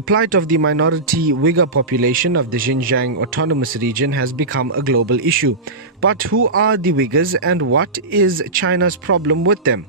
The plight of the minority Uighur population of the Xinjiang Autonomous Region has become a global issue. But who are the Uyghurs and what is China's problem with them?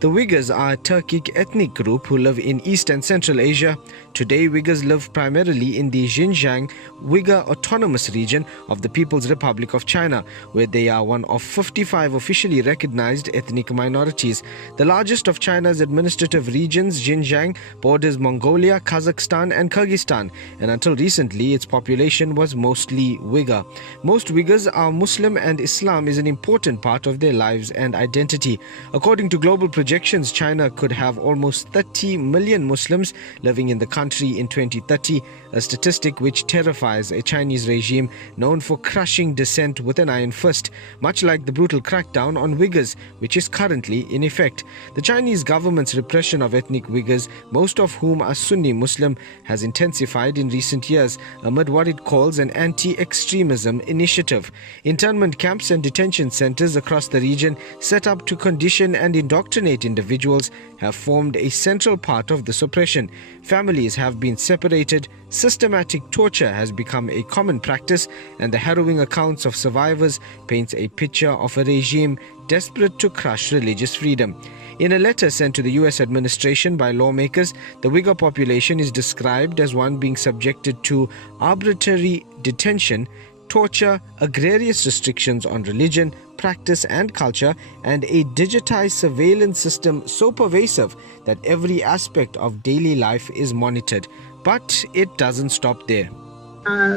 The Uyghurs are a Turkic ethnic group who live in East and Central Asia. Today, Uyghurs live primarily in the Xinjiang Uighur Autonomous Region of the People's Republic of China, where they are one of 55 officially recognized ethnic minorities. The largest of China's administrative regions, Xinjiang, borders Mongolia, Kazakhstan and Kyrgyzstan, and until recently, its population was mostly Uyghur. Most Uyghurs are Muslim, and Islam is an important part of their lives and identity. According to global projections, China could have almost 30 million Muslims living in the country in 2030, a statistic which terrifies a Chinese regime known for crushing dissent with an iron fist, much like the brutal crackdown on Uyghurs, which is currently in effect. The Chinese government's repression of ethnic Uyghurs, most of whom are Sunni Muslim, has intensified in recent years amid what it calls an anti-extremism initiative. Internment camps and detention centers across the region, set up to condition and indoctrinate individuals, have formed a central part of this oppression. Families have been separated, systematic torture has become a common practice, and the harrowing accounts of survivors paints a picture of a regime desperate to crush religious freedom. In a letter sent to the US administration by lawmakers, the Uyghur population is described as one being subjected to arbitrary detention, torture, egregious restrictions on religion, practice and culture, and a digitized surveillance system so pervasive that every aspect of daily life is monitored. But it doesn't stop there.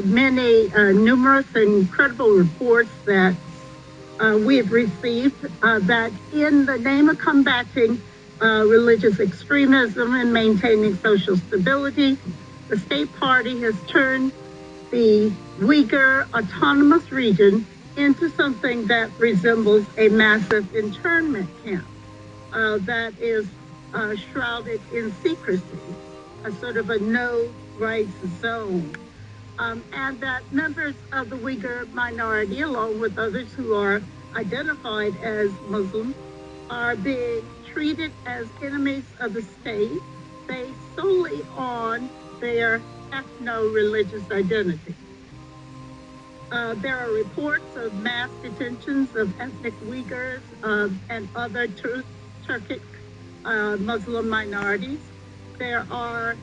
Numerous and incredible reports that we have received that in the name of combating religious extremism and maintaining social stability, the state party has turned the Uighur Autonomous Region into something that resembles a massive internment camp that is shrouded in secrecy, a sort of a no-rights zone. And that members of the Uighur minority, along with others who are identified as Muslim, are being treated as enemies of the state based solely on their ethno-religious identity. There are reports of mass detentions of ethnic Uyghurs and other Turkic Muslim minorities. There are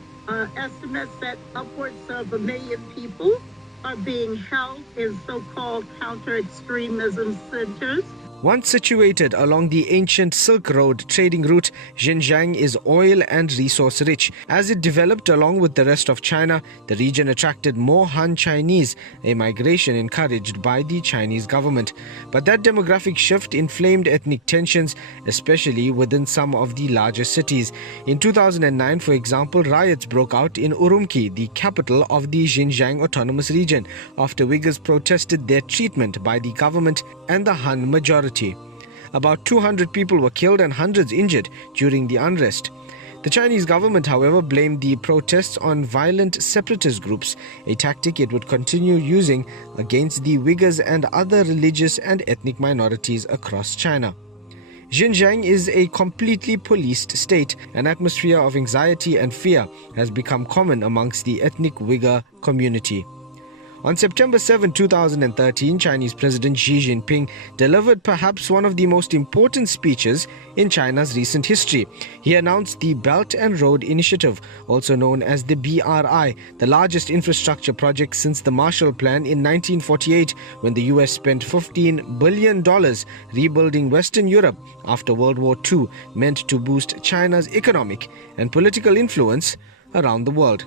estimates that upwards of 1 million people are being held in so-called counter-extremism centers. Once situated along the ancient Silk Road trading route, Xinjiang is oil and resource rich. As it developed along with the rest of China, the region attracted more Han Chinese, a migration encouraged by the Chinese government. But that demographic shift inflamed ethnic tensions, especially within some of the larger cities. In 2009, for example, riots broke out in Urumqi, the capital of the Xinjiang Autonomous Region, after Uyghurs protested their treatment by the government and the Han majority. About 200 people were killed and hundreds injured during the unrest. The Chinese government, however, blamed the protests on violent separatist groups, a tactic it would continue using against the Uyghurs and other religious and ethnic minorities across China. Xinjiang is a completely policed state. An atmosphere of anxiety and fear has become common amongst the ethnic Uyghur community. On September 7, 2013, Chinese President Xi Jinping delivered perhaps one of the most important speeches in China's recent history. He announced the Belt and Road Initiative, also known as the BRI, the largest infrastructure project since the Marshall Plan in 1948, when the US spent $15 billion rebuilding Western Europe after World War II, meant to boost China's economic and political influence around the world.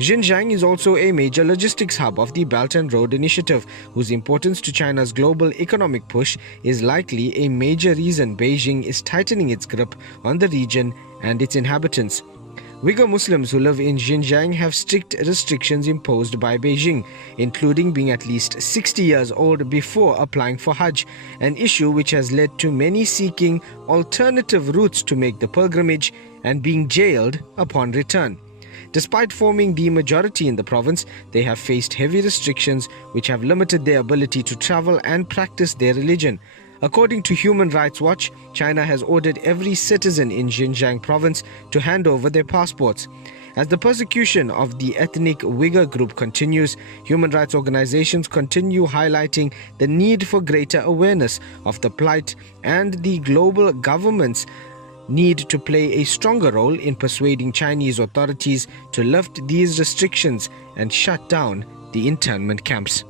Xinjiang is also a major logistics hub of the Belt and Road Initiative, whose importance to China's global economic push is likely a major reason Beijing is tightening its grip on the region and its inhabitants. Uighur Muslims who live in Xinjiang have strict restrictions imposed by Beijing, including being at least 60 years old before applying for Hajj, an issue which has led to many seeking alternative routes to make the pilgrimage and being jailed upon return. Despite forming the majority in the province, they have faced heavy restrictions which have limited their ability to travel and practice their religion. According to Human Rights Watch, China has ordered every citizen in Xinjiang province to hand over their passports. As the persecution of the ethnic Uighur group continues, human rights organizations continue highlighting the need for greater awareness of the plight, and the global governments need to play a stronger role in persuading Chinese authorities to lift these restrictions and shut down the internment camps.